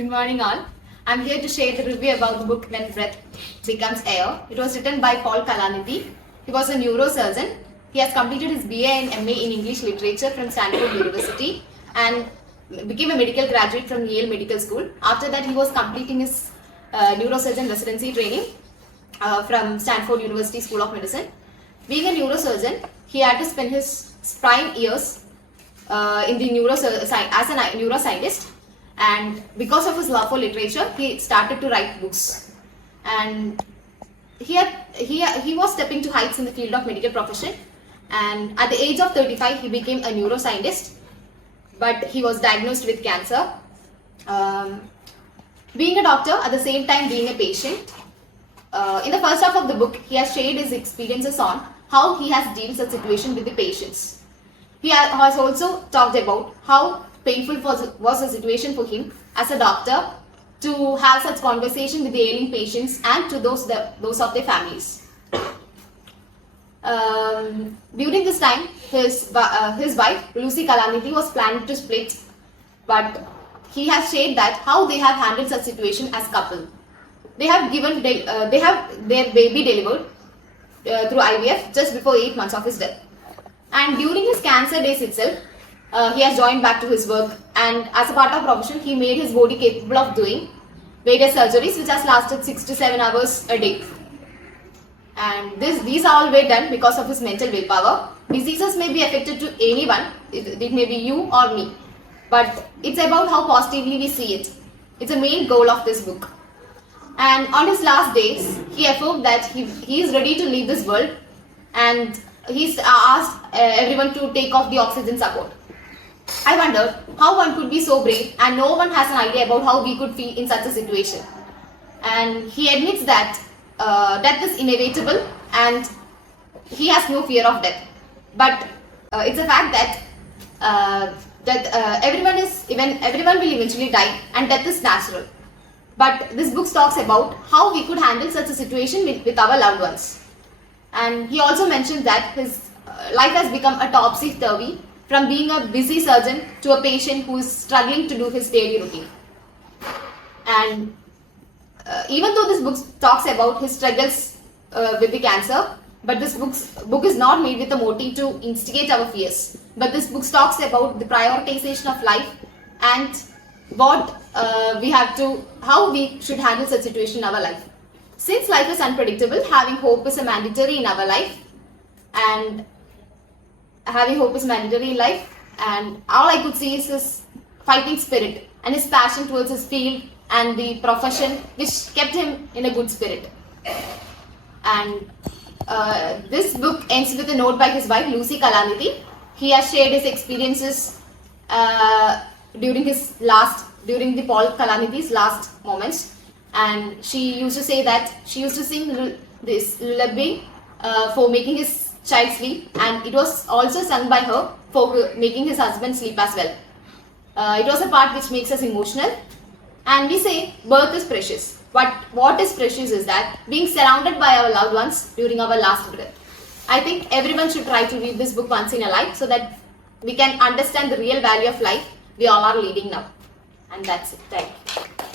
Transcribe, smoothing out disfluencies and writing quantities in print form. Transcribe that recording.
Good morning all. I'm here to share the review about the book When Breath Becomes Air. It was written by Paul Kalanithi. He was a neurosurgeon. He has completed his BA and MA in English Literature from Stanford University and became a medical graduate from Yale Medical School. After that, he was completing his neurosurgeon residency training from Stanford University School of Medicine. Being a neurosurgeon, he had to spend his prime years in the as a neuroscientist. And because of his love for literature, he started to write books. And he was stepping to heights in the field of medical profession. And at the age of 35, he became a neuroscientist. But he was diagnosed with cancer. Being a doctor, at the same time being a patient. In the first half of the book, he has shared his experiences on how he has dealt with the situation with the patients. He has also talked about how painful was the situation for him as a doctor to have such conversation with the ailing patients and to those of their families. During this time, his wife Lucy Kalanithi was planning to split, but he has shared that how they have handled such situation as couple. They have their baby delivered through IVF just before 8 months of his death. And during his cancer days itself, he has joined back to his work, and as a part of profession, he made his body capable of doing various surgeries which has lasted 6 to 7 hours a day. And these are all were done because of his mental willpower. Diseases may be affected to anyone, it may be you or me, but it's about how positively we see it. It's the main goal of this book. And on his last days, he affirmed that he is ready to leave this world, and he's asked everyone to take off the oxygen support. I wondered how one could be so brave and no one has an idea about how we could feel in such a situation. And he admits that death is inevitable and he has no fear of death. But it's a fact that everyone will eventually die and death is natural. But this book talks about how we could handle such a situation with our loved ones. And he also mentioned that his life has become a topsy-turvy from being a busy surgeon to a patient who is struggling to do his daily routine. And even though this book talks about his struggles with the cancer, but this book is not made with a motive to instigate our fears. But this book talks about the prioritization of life and what how we should handle such situation in our life. Since life is unpredictable, having hope is a mandatory in our life, and all I could see is his fighting spirit and his passion towards his field and the profession, which kept him in a good spirit. And this book ends with a note by his wife Lucy Kalanithi. He has shared his experiences during the Paul Kalanithi's last moments, and she used to say that she used to sing this lullaby for making his child sleep, and it was also sung by her for making his husband sleep as well. It was a part which makes us emotional, and we say birth is precious. But what is precious is that being surrounded by our loved ones during our last breath. I think everyone should try to read this book once in a life so that we can understand the real value of life we all are leading now. And that's it. Thank you.